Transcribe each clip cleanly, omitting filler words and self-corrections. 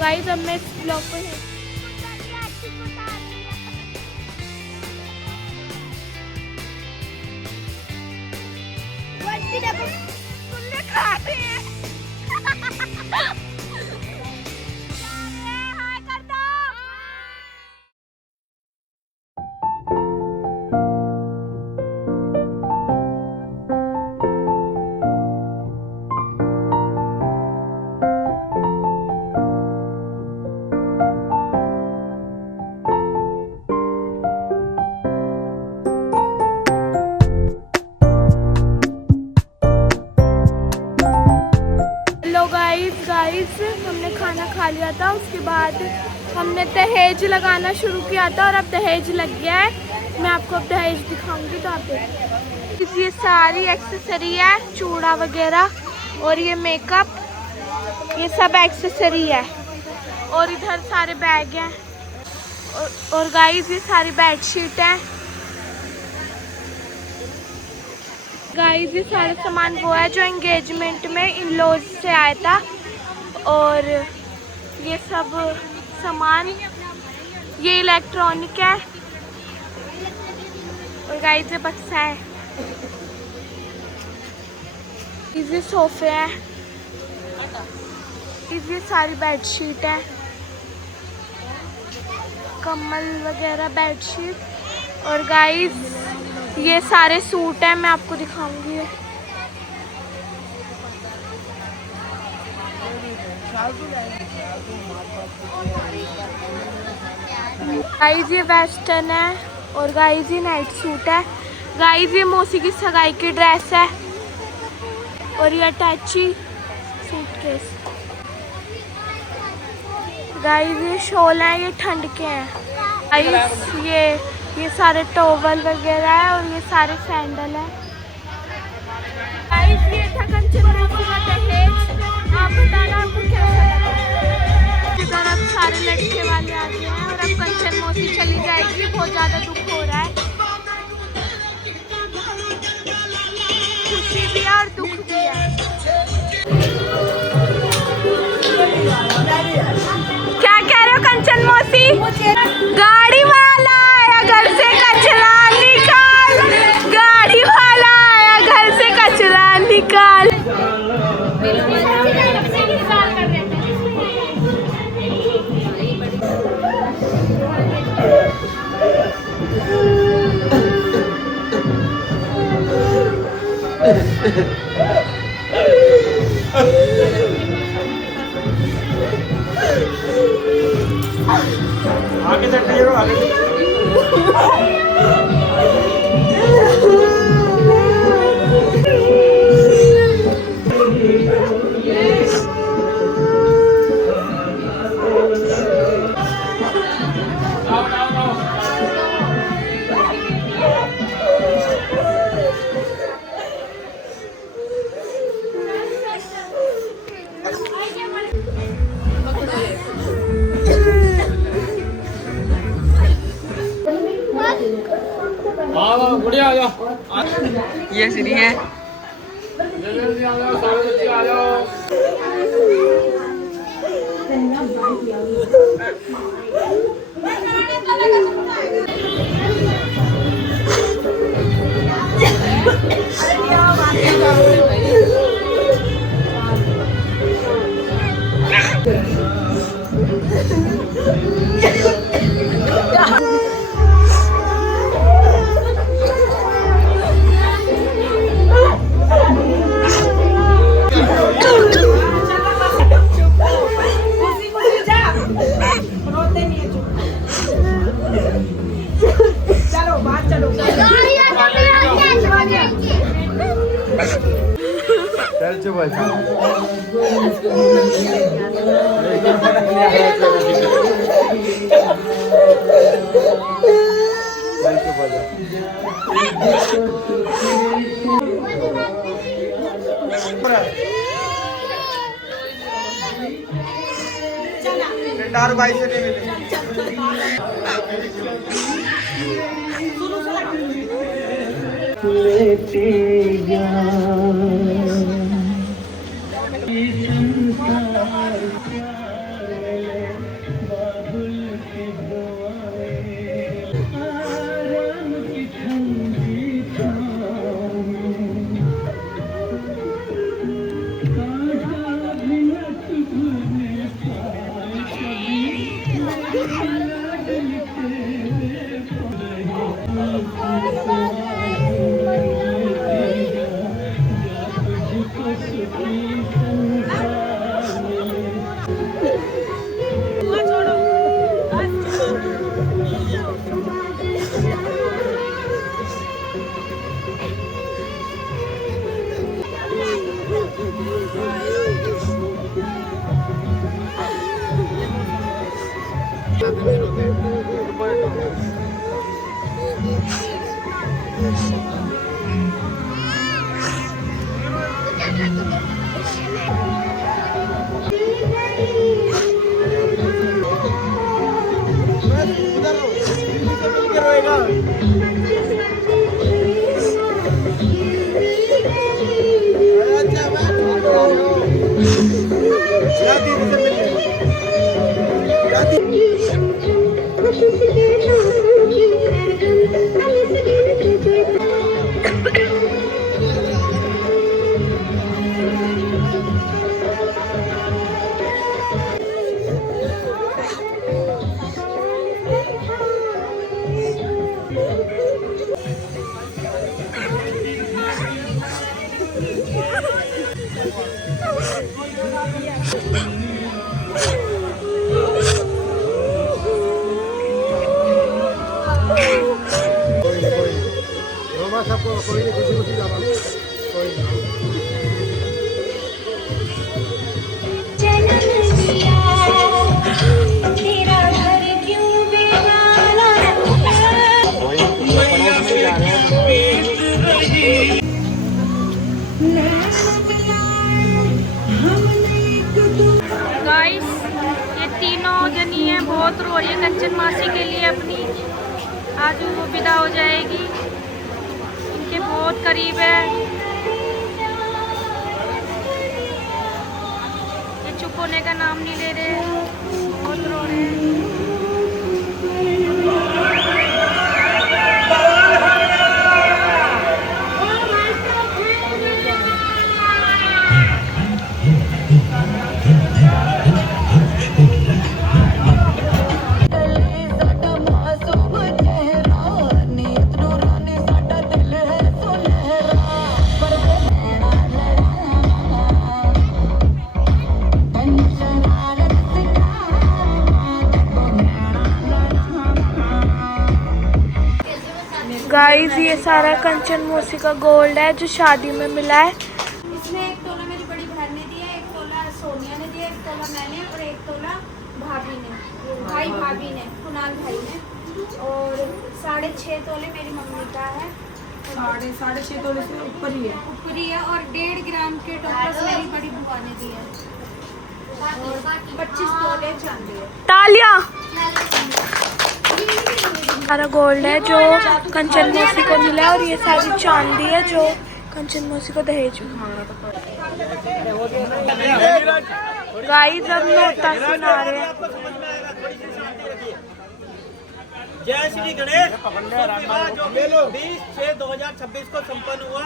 Guys अब मैं इस ब्लॉग को गाइस हमने खाना खा लिया था। उसके बाद हमने दहेज लगाना शुरू किया था और अब दहेज लग गया है। मैं आपको अब दहेज दिखाऊंगी। तो आप देखिए ये सारी एक्सेसरी है, चूड़ा वगैरह और ये मेकअप, ये सब एक्सेसरी है। और इधर सारे बैग हैं और गाइस ये सारी बेडशीट है। गाइस ये सारा सामान वो है जो एंगेजमेंट में इन लॉज से आया था। और ये सब सामान ये इलेक्ट्रॉनिक है। और गाइस ये बक्सा है, ये सोफे हैं, ये सारी बेडशीट है, कम्बल वगैरह बेडशीट। और गाइस ये सारे सूट हैं, मैं आपको दिखाऊंगी। गाइस ये वेस्टर्न है और गाइस ये नाइट सूट है। गाइस ये मौसी की सगाई की ड्रेस है और ये अटैची सूटकेस। गाइस ये शॉल है, ये ठंड के हैं। गाइस ये सारे टॉवल वगैरह है और ये सारे सैंडल है। गाइस ये था कंचन मौसी का दहेज। आप बताना आपको कैसा लगा। अब सारे लड़के वाले आ गए हैं और अब कंचन मौसी चली जाएगी। बहुत ज़्यादा दुख हो रहा है, खुशी भी है और दुख भी है। क्या कह रहे हो कंचन मौसी? गाड़ी वाला आया घर से कचरा निकाल, गाड़ी वाला आया घर से कचरा निकाल। आगे तक आगे बढ़िया आ जाओ। ये सीढ़ी है। जल्दी आ जाओ, सारे बच्चे आ जाओ। चल चुप भाई। डार भाई से ले लेते। सबको कोई नहीं खुशी खुशी जाना कोई गाइस ये तीनों जनी है बहुत रो रही है कंचन मासी के लिए अपनी। आज वो विदा हो जाएगी, इनके बहुत करीब है। ये चुप होने का नाम नहीं ले रहे, बहुत रो रहे हैं। गाइस ये सारा कंचन मौसी का गोल्ड है जो शादी में मिला है। इसमें 1 तोला मेरी बड़ी बहन ने दिया, 1 तोला सोनिया ने दिया, 1 तोला मैंने और 1 तोला भाभी ने कुणाल भाई ने, और 6.5 तोले मेरी मम्मी का है। 6.5 तोले से ऊपर ही है और 1.5 ग्राम के टोपस मेरी बड़ी बुआ ने दिए, और 25 तोले चांदी है। तालियां। सारा गोल्ड है जो कंचन मौसी को मिला है और ये सारी चांदी है जो कंचन मौसी को दहेज में। गाइस अब नोता सुना रहे हैं। जय श्री गणेश। जो 20/6/2026 को संपन्न हुआ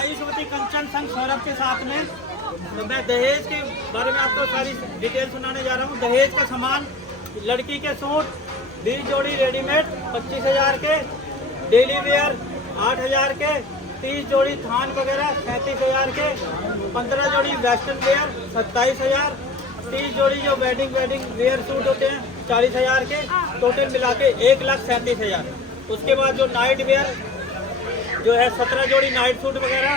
आयुष्मती कंचन संघ सौरभ के साथ में, तो मैं दहेज के बारे में आपको सारी डिटेल सुनाने जा रहा हूँ। दहेज का सामान, लड़की के सूट 20 जोड़ी रेडीमेड 25,000 के, डेली वेयर 8,000 के, 30 जोड़ी थान वगैरह 37,000 के, 15 जोड़ी वेस्टर्न वेयर 27,000, 30 जोड़ी जो वेडिंग वेयर सूट होते हैं 40,000 के, टोटल मिला के 1,37,000। उसके बाद जो नाइट वेयर जो है 17 जोड़ी नाइट सूट वगैरह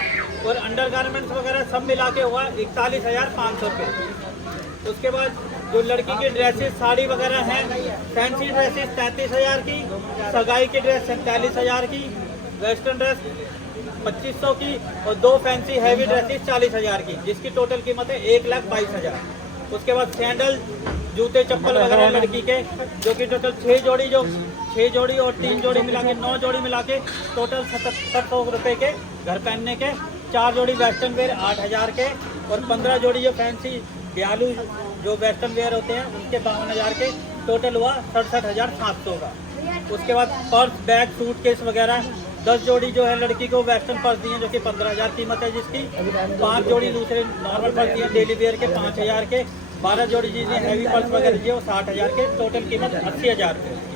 और अंडर गारमेंट्स वगैरह सब मिला के हुआ 41,500 रुपये। उसके बाद जो लड़की की ड्रेसेस साड़ी वगैरह हैं, फैंसी ड्रेसेस 33,000 की, सगाई की ड्रेस 47,000 की, वेस्टर्न ड्रेस 2500 की और 2 फैंसी हैवी ड्रेसेस 40,000 की, जिसकी टोटल कीमत है 1,22,000। उसके बाद सैंडल, जूते चप्पल वगैरह लड़की के, जो कि टोटल 6 जोड़ी और 3 जोड़ी मिला के 9 जोड़ी मिला के टोटल 7700 रुपये के घर पहनने के। 4 जोड़ी वेस्टर्न वेयर 8,000 के और 15 जोड़ी जो फैंसी ब्यालू जो वेस्टर्न वेयर होते हैं उनके 52,000 के, टोटल हुआ 67,700 का। उसके बाद पर्स, बैग, सूटकेस वगैरह 10 जोड़ी जो है लड़की को वेस्टर्न पर्स दिए जो कि 15,000 कीमत है जिसकी। 5 जोड़ी दूसरे नॉर्मल पर्स दिए डेली वेयर के 5,000 के। 12 जोड़ी चीज़ें हैवी पर्स वगैरह जी वो 60,000 के, टोटल कीमत 80,000 रुपये उसकी।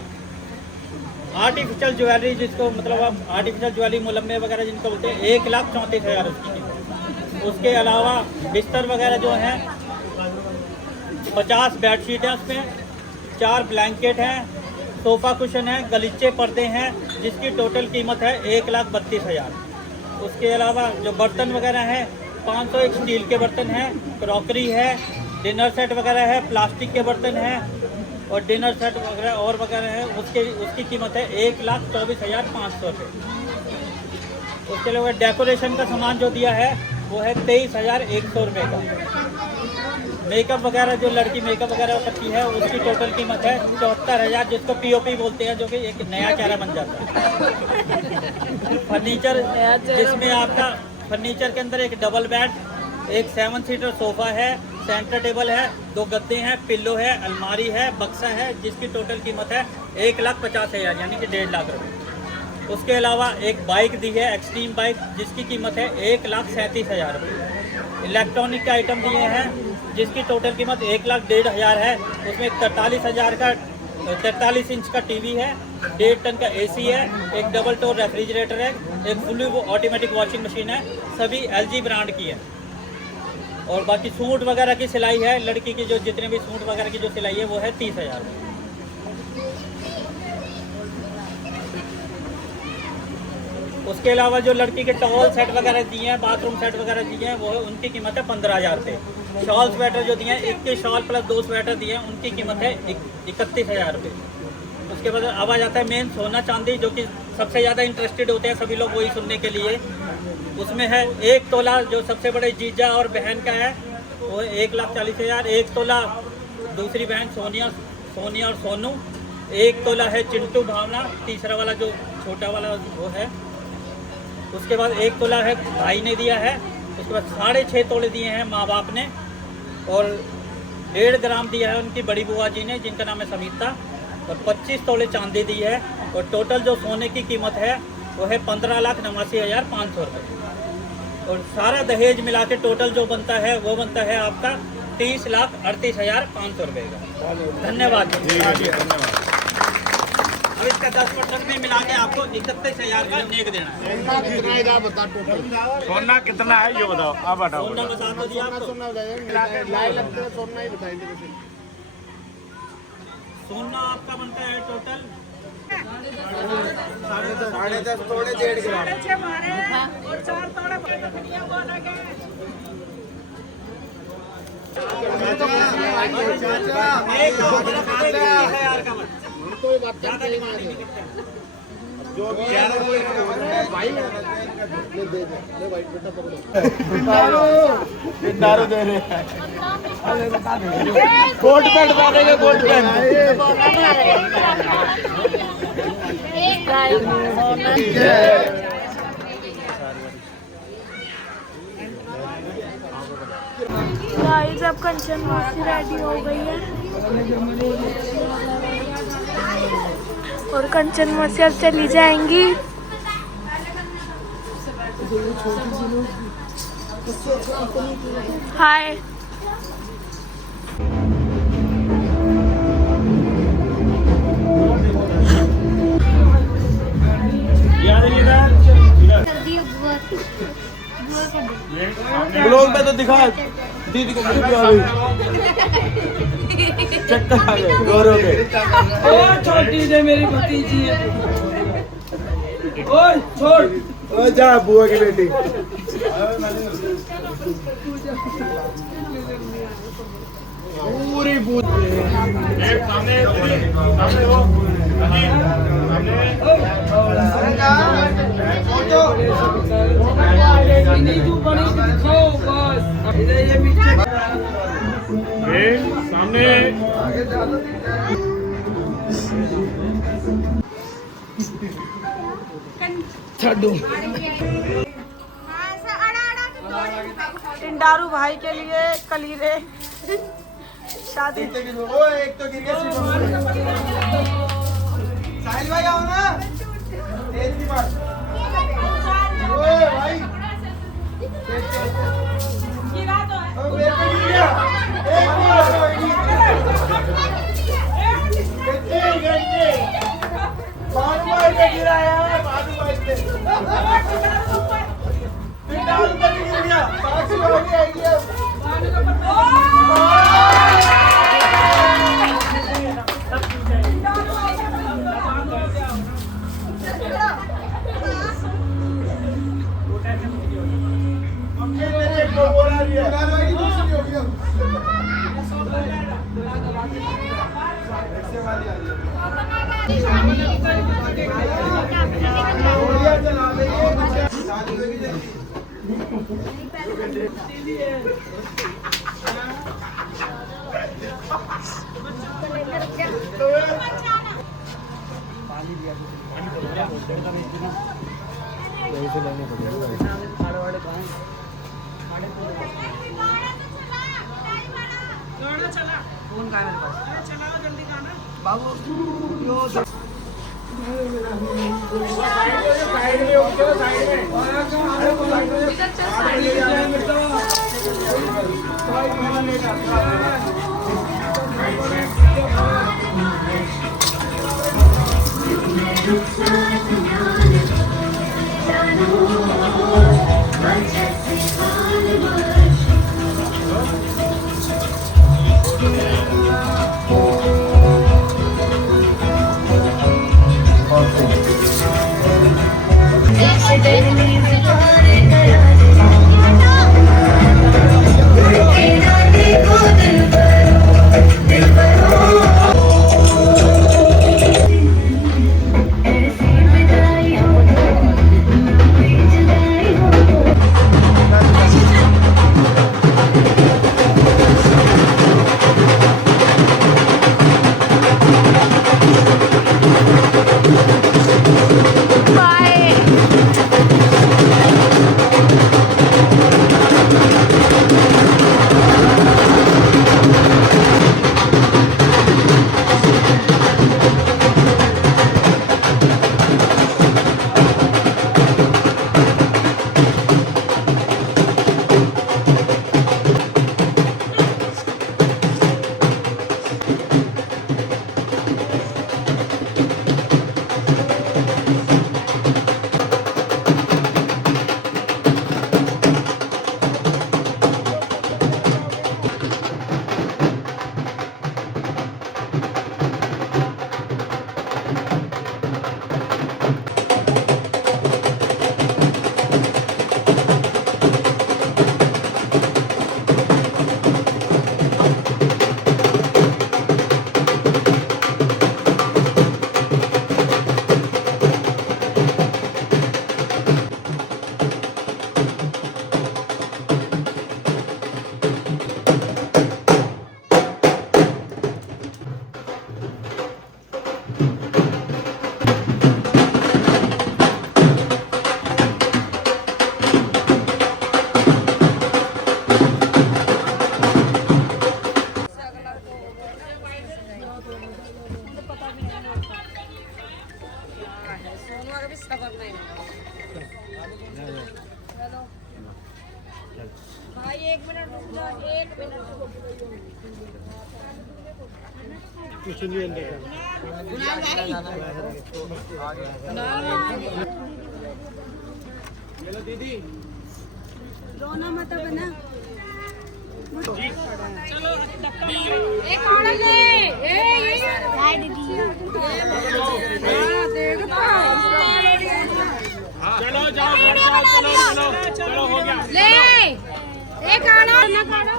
आर्टिफिशियल ज्वेलरी जिसको मतलब आप आर्टिफिशियल ज्वेलरी मुलम्मे वगैरह जिनको बोलते हैं 1,34,000 उसकी कीमत। उसके अलावा बिस्तर वगैरह जो हैं 50 बेडशीट हैं, उसमें 4 ब्लैंकेट हैं, सोफ़ा कुशन है, गलीचे पर्दे हैं, जिसकी टोटल कीमत है 1,32,000। उसके अलावा जो बर्तन वगैरह हैं 501 स्टील के बर्तन हैं, क्रॉकरी है, डिनर सेट वगैरह है, प्लास्टिक के बर्तन हैं और डिनर सेट वगैरह और वगैरह है, उसकी कीमत है 1,24,500 रुपये। उसके अलावा डेकोरेशन का सामान जो दिया है वो है 23,100 रुपये का। मेकअप वगैरह जो लड़की मेकअप वगैरह करती है उसकी टोटल कीमत है 74,000, जिसको POP बोलते हैं, जो कि एक नया चेहरा बन जाता है। फर्नीचर जिसमें आपका फर्नीचर के अंदर एक डबल बेड, एक 7 सीटर सोफ़ा है, सेंटर टेबल है, 2 गद्दे हैं, पिल्लो है, अलमारी है, बक्सा है, जिसकी टोटल कीमत है 1,50,000 यानी कि 1.5 लाख रुपये। उसके अलावा एक बाइक दी है एक्सट्रीम बाइक, जिसकी कीमत है 1,37,000 रुपये। इलेक्ट्रॉनिक के आइटम दिए हैं जिसकी टोटल कीमत 1,50,000 है। उसमें 43 इंच का टीवी है, 1.5 टन का AC है, एक डबल डोर रेफ्रिजरेटर है, एक फुली ऑटोमेटिक वॉशिंग मशीन है, सभी LG ब्रांड की है। और बाकी सूट वगैरह की सिलाई है, लड़की की जो जितने भी सूट वगैरह की जो सिलाई है वो है 30,000। उसके अलावा जो लड़की के टॉवल सेट वगैरह दिए हैं, बाथरूम सेट वगैरह दिए हैं, वो है उनकी कीमत है 15,000 रुपये। शॉल स्वेटर जो दिए हैं 21 शॉल प्लस 2 स्वेटर दिए हैं, उनकी कीमत है 31,000 रुपये। उसके बाद अब आ जाता है मेन सोना चांदी, जो कि सबसे ज़्यादा इंटरेस्टेड होते हैं सभी लोग वही सुनने के लिए। उसमें है 1 तोला जो सबसे बड़े जीजा और बहन का है वो 1,40,000। 1 तोला दूसरी बहन सोनिया और सोनू। 1 तोला है चिंटू भावना, तीसरा वाला जो छोटा वाला वो है। उसके बाद 1 तोला है भाई ने दिया है। उसके बाद 6.5 तोले दिए हैं माँ बाप ने, और 1.5 ग्राम दिया है उनकी बड़ी बुआ जी ने जिनका नाम है समीता, और 25 तोले चांदी दी है। और टोटल जो सोने की कीमत है वो है 15,89,500 रुपये। और सारा दहेज मिला के टोटल जो बनता है वो बनता है आपका 30,38,500 रुपये का। धन्यवाद। अब इसका 10% में मिला के आपको 31,000 का नेक देना है। कितना इधर बता टोटल सोना कितना है ये बताओ, आप बताओ। सोना बता तो दिया आपको। सोना लाए लगते हैं, सोना ही बताएंगे वैसे। सोना आपका बनता है टोटल 10.5 तोड़े 1.5 ग्राम। कोई बात नहीं, जो भी है भाई दे भाई बेटा पकड़ो। दारू दे रहे हैं, कोट पैंट पहनेंगे, कोट पैंट। गाइस अब कंचन मौसी रेडी हो गई है और कंचन मौसी अब चली जाएंगी। हाय ब्लॉग में तो दिखा दीदी को मुझे आ गई, चक्कर आ गए गौरव के। ओ छोटी से मेरी भतीजी है। ओए छोड़, ओ जा बुआ की बेटी। पूरी बूथ सामने वो सामने छड्डू टिंडारू भाई के लिए कलीरे शादी। ओ एक तो गिर गया साहिल भाई, आओ ना तेज की बात। ओए भाई गिरा तो है। फोन का है मेरे पास। चलाओ जल्दी गाना बाबू। भाई 1 मिनट रुक जा, 1 मिनट। दीदी रोना मत बना। चलो जाओ घर जाओ, चलो चलो चलो हो गया। ले एक आना ना काढ़ा,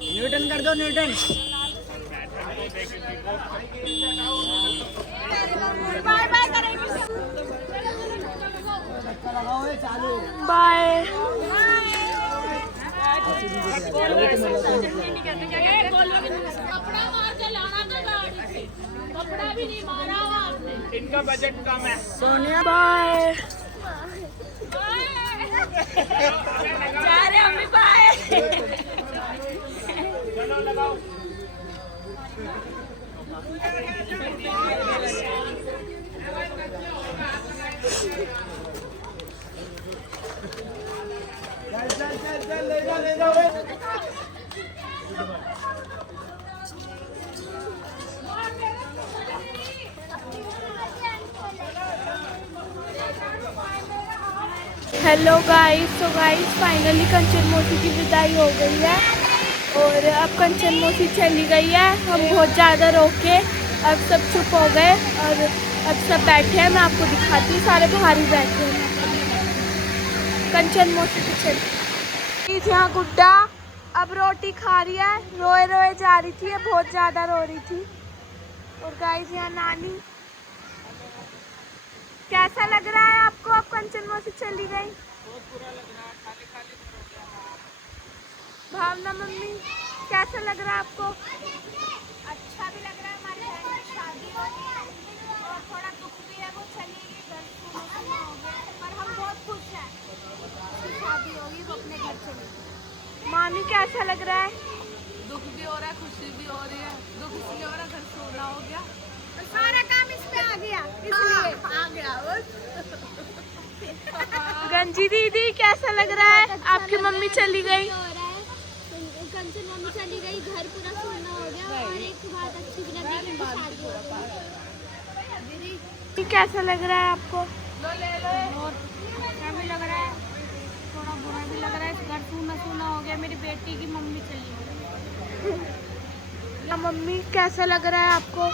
न्यूटन कर दो न्यूटन। बाय बाय करेंगे। बाय। कपड़ा मार के लाना तो गाड़ी से, कपड़ा भी नहीं मारा हुआ आपने। इनका बजट कम है। सोनिया बाय। जा रहे हम भी बाय। चलो लगाओ। चल चल चल चल ले जा ले हेलो गाइस, तो गाइस फाइनली कंचन मौसी की विदाई हो गई है और अब कंचन मौसी चली गई है। हम बहुत ज़्यादा रोके, अब सब चुप हो गए और अब सब बैठे हैं। मैं आपको दिखाती हूँ, सारे बाहर ही बैठे हैं। कंचन मौसी की चली यहाँ गुड्डा अब रोटी खा रही है, रोए रोए जा रही थी, बहुत ज़्यादा रो रही थी। और गाइस यहाँ नानी, कैसा लग रहा है आपको अब कंचन मौसी चली गई? बहुत बुरा लग रहा है, खाली खाली हो गया। भावना मम्मी कैसा लग रहा है आपको? अच्छा भी लग रहा है, हमारी बहन की शादी हो रही है और थोड़ा दुख भी है, वो चली गई, घर सुना हो गया, पर हम बहुत खुश हैं। उसकी शादी होगी, वो अपने घर चली गई। मामी कैसा लग रहा है? दुख भी हो रहा है, खुशी भी हो रही है। दुख इसलिए हो रहा है, घर सोना हो गया। सारा काम इस पे आ गया, इसलिए आ गया बस। गंजी दीदी कैसा लग रहा है? आपकी मम्मी चली गई। कंचन मम्मी चली गई, घर पूरा सोना हो गया और एक बात अच्छी भी लगी कि शादी हो गई। कैसा लग रहा है आपको? अच्छा भी लग रहा है, थोड़ा बुरा भी लग रहा है, घर सूना सूना हो गया। मेरी बेटी की मम्मी चली गई। मम्मी कैसा लग रहा है आपको?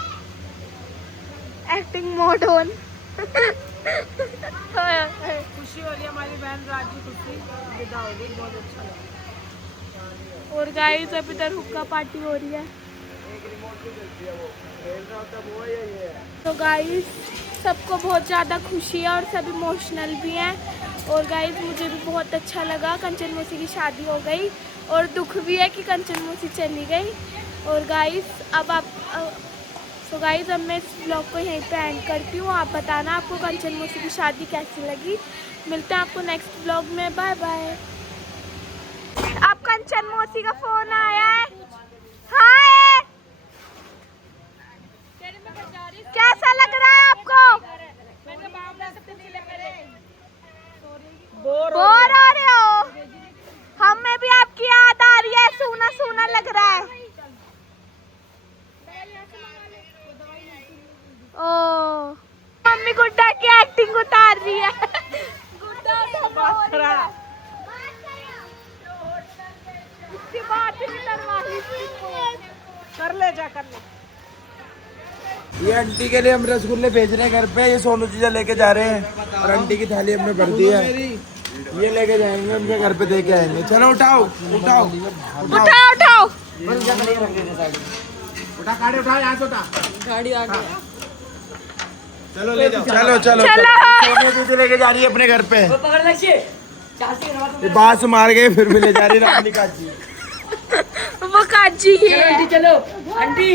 Acting mode on. खुशी हो रही है, हमारी बहन राजी खुशी विदा हो गई, बहुत अच्छा लगा। और गाइस अब इधर हुक्का पार्टी हो रही है। तो गाइस सबको बहुत ज़्यादा खुशी है और सब इमोशनल भी हैं। और गाइस मुझे भी बहुत अच्छा लगा, कंचन मौसी की शादी हो गई और दुख भी है कि कंचन मौसी चली गई। और गाइस अब आप तो गाइस अब मैं इस ब्लॉग को यहीं पे एंड करती हूँ। आप बताना आपको कंचन मौसी की शादी कैसी लगी। मिलते हैं आपको नेक्स्ट ब्लॉग में, बाय बाय। अब कंचन मौसी का फोन आया है। हाय, कैसा लग रहा है आपको? बोर हो रहे हो? हमें भी आपकी याद आ रही है, सूना सूना लग रहा है। ओ मम्मी गुड्डा की एक्टिंग उतार रही है। गुड्डा उसकी बात नहीं करवा रही। कर ले जा, कर ले। ये आंटी के लिए हम रसगुल्ले भेज रहे हैं घर पे। ये सोनू चीजा लेके जा रहे हैं और आंटी की थाली हमने भर दी है। ये लेके जाएंगे, उनके घर पे दे के आएंगे। चलो उठाओ उठाओ उठाओ उठाओ। उठा गाड़ी उठा, यहाँ से उठा। गाड़ी आ गई। चलो ले जाओ, चलो चलो चलो। सोनू दीदी लेके जा रही है अपने घर पे। पकड़ लक्ष्य ये बांस मार गए फिर भी ले जा रही है अपनी काजी। वो काजी है। आंटी चलो, आंटी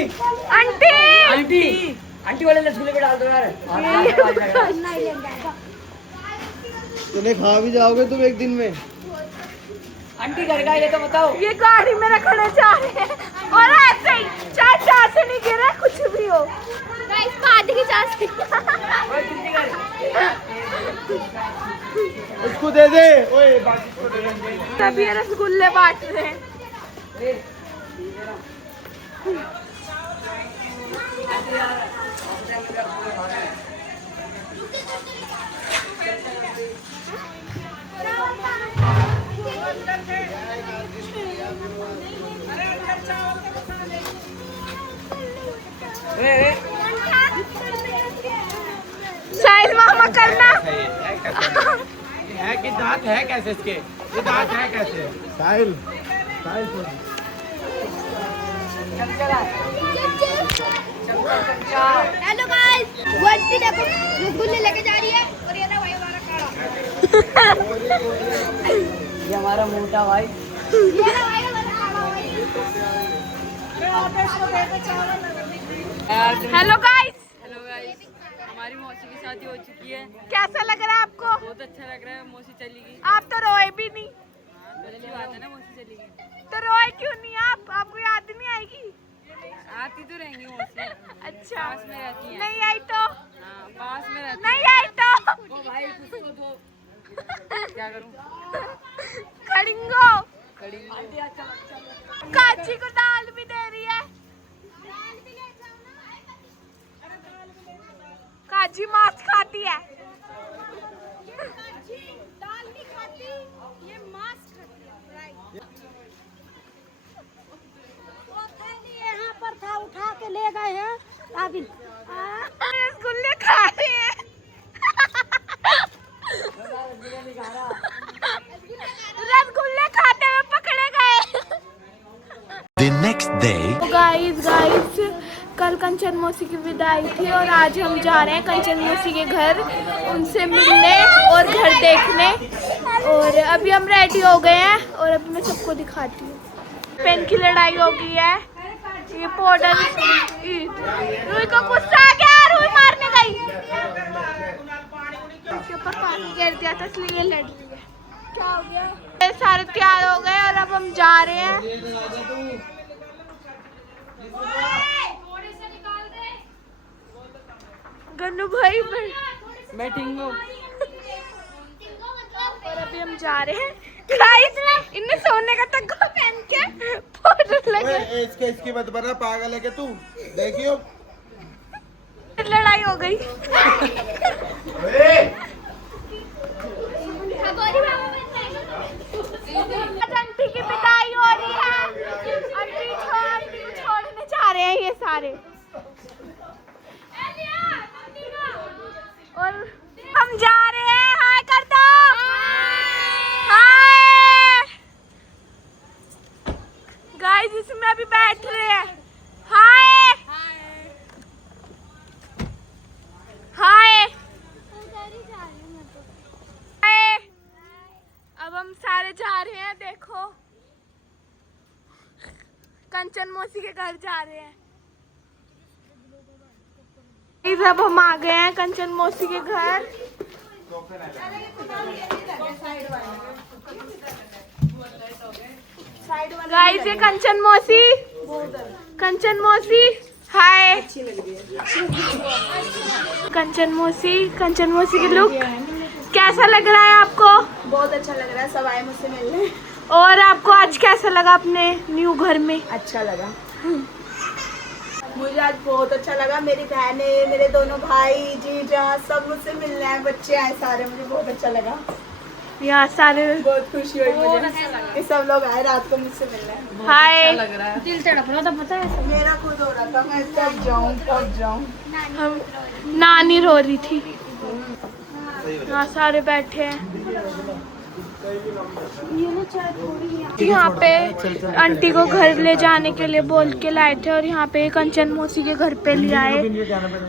आंटी आंटी आंटी वाले रसगुल्ले पे डाल दो यार। तुम्हें खा भी जाओगे तुम एक दिन में। आंटी घर का ये तो बताओ। ये गाड़ी में रखने जा रहे हैं और ऐसे ही चाहे चासे नहीं गिरे, कुछ भी हो। गाइस पार्टी की चासे। उसको दे दे। ओए बाकी को दे दे। सभी रसगुल्ले बांट रहे हैं। साहिल मामा करना। है कि दांत है कैसे इसके? ये दांत है कैसे? साहिल साहिल हेलो गाइस, वो आंटी देखो रसगुल्ले लेके जा रही है और ये ना भाई हमारा काढ़ा। ये हमारा मोटा भाई। ये ना भाई हमारा काढ़ा भाई। हेलो गाइस, हेलो गाइस, हमारी मौसी की शादी हो चुकी है। कैसा लग रहा है आपको? बहुत अच्छा लग रहा है, मौसी चली गई। आप तो रोए भी नहीं। अच्छी बात है ना, मौसी चली गई। तो रोए क्यों नहीं आप? आपको याद नहीं आएगी? आती तो रहेंगी मौसी। अच्छा, पास में रहती हैं। नहीं आई तो? हाँ, पास में रहती नहीं आई तो? ओ भाई कुछ तो दो। हैं। क्या करूँ? खड़िंगो कड़ी आंटी अच्छा अच्छा। काची को दाल भी दे रही है। काजी मांस खाती है। दाल नहीं ये मास्क यहाँ पर था, उठा के ले गए हैं अभी। रसगुल्ले खा रहे हैं। रसगुल्ले खाते हुए पकड़े गए। The next day. गाइस कल कंचन मौसी की विदाई थी और आज हम जा रहे हैं कंचन मौसी के घर, उनसे मिलने और घर देखने। और अभी हम रेडी हो गए हैं और अभी मैं सबको दिखाती हूँ। पेन की लड़ाई हो गई है। ये पाउडर रूही को गुस्सा आ गया, रूही मारने गई, उसके ऊपर पानी गिर दिया था इसलिए ये लड़ रही है। क्या हो गया? ये सारे तैयार हो गए और अब हम जा रहे हैं। गन्नू भाई मैं ठीक हूँ। और अभी हम जा रहे हैं। गाइस इनने सोने का तक्का पहन के पाउडर लगा। इसकी मत बना, पागल है क्या तू? देखियो लड़ाई हो गई। आंटी की पिटाई हो रही है। आंटी को छोड़ने जा रहे हैं ये सारे। और हम जा रहे हैं। हाय कर दो। हाय गाइस, इसमें अभी बैठ रहे हैं। हाय हाय हाय। अब हम सारे जा रहे हैं। देखो कंचन मौसी के घर जा रहे हैं। अब हम आ गए हैं कंचन मौसी के घर। गाइस ये कंचन मौसी हाय। कंचन मौसी की लुक कैसा लग रहा है आपको? बहुत अच्छा लग रहा है, सब आए मुझसे मिलने। और आपको आज कैसा लगा अपने न्यू घर में? अच्छा लगा, मुझे आज बहुत अच्छा लगा। मेरी बहनें, मेरे दोनों भाई, जीजा सब मुझसे मिलने आए, बच्चे आए सारे, मुझे बहुत अच्छा लगा। यहाँ सारे बहुत खुशी हुई मुझे कि सब लोग आए रात को मुझसे मिलने। हाय। दिल तड़प रहा था, पता है? मेरा खुद हो रहा था मैं कब जाऊँ। हम नानी रो रही थी। यहाँ सारे बैठे हैं। यहाँ पे आंटी को घर ले जाने के लिए बोल के लाए थे और यहाँ पे कंचन मौसी के घर पे ले आए।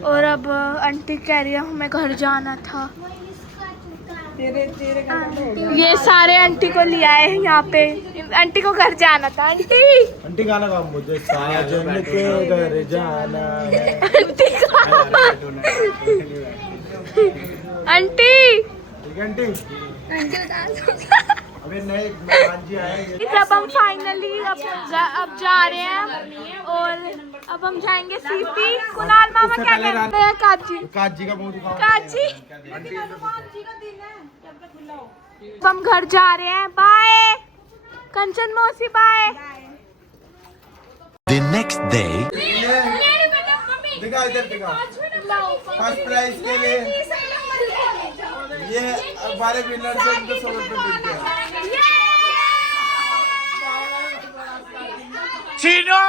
और अब आंटी कह रही है हमें घर जाना था। ये सारे आंटी को ले आए हैं यहाँ पे। आंटी को घर जाना था। आंटी गाना गाओ, मुझे साजन के घर जाना है। आंटी अबे नहीं, जी आएंगे। अब हम फाइनली अब जा रहे हैं और अब हम जाएंगे सीपी। कुणाल मामा क्या कर रहे हैं? काजी का मुंह दिखाओ। काजी अब हम घर जा रहे हैं। बाय कंचन मौसी, बाय। The next day. दिखा इधर दिखा। फर्स्ट प्राइज के लिए ये हमारे विनर से उनको 100 रुपये मिलते हैं। सीनो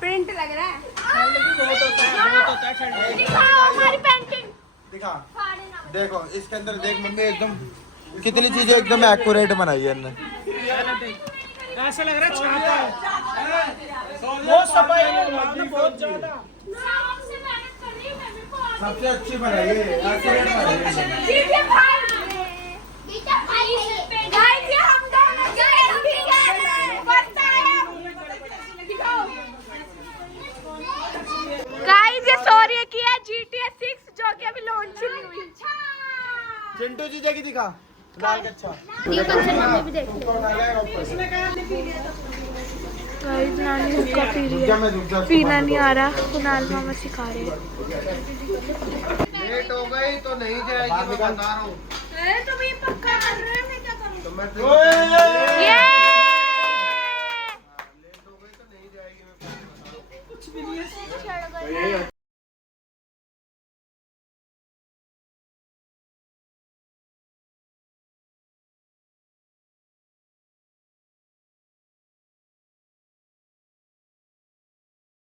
प्रिंट लग रहा है। दिखाओ हमारी पेंटिंग। दिखा, देखो इसके अंदर देख मम्मी, एकदम कितनी चीजें एकदम एक्यूरेट बनाई है इन्होंने। कैसा लग रहा है? छाता है, बहुत सफाई है, बहुत ज्यादा। सबसे अच्छी बनाई है, एक्यूरेट बनाई है। गाइस ये सॉरी किया GTA 6 जो कि अभी लॉन्च नहीं हुई। चिंटू जीजा की दिखा, लाल कच्चा। गाइस नानी हुक्का पी रही है, पीना नहीं आ रहा। कुणाल मामा सिखा रहे हैं। लेट हो गई तो नहीं जाएगी, मैं बता रहा हूँ। तुम ये पक्का कर रहे हो, मैं क्या करूँ? तो मैं ये लेट हो गई तो नहीं जाएगी, मैं कुछ भी नहीं है। यही होता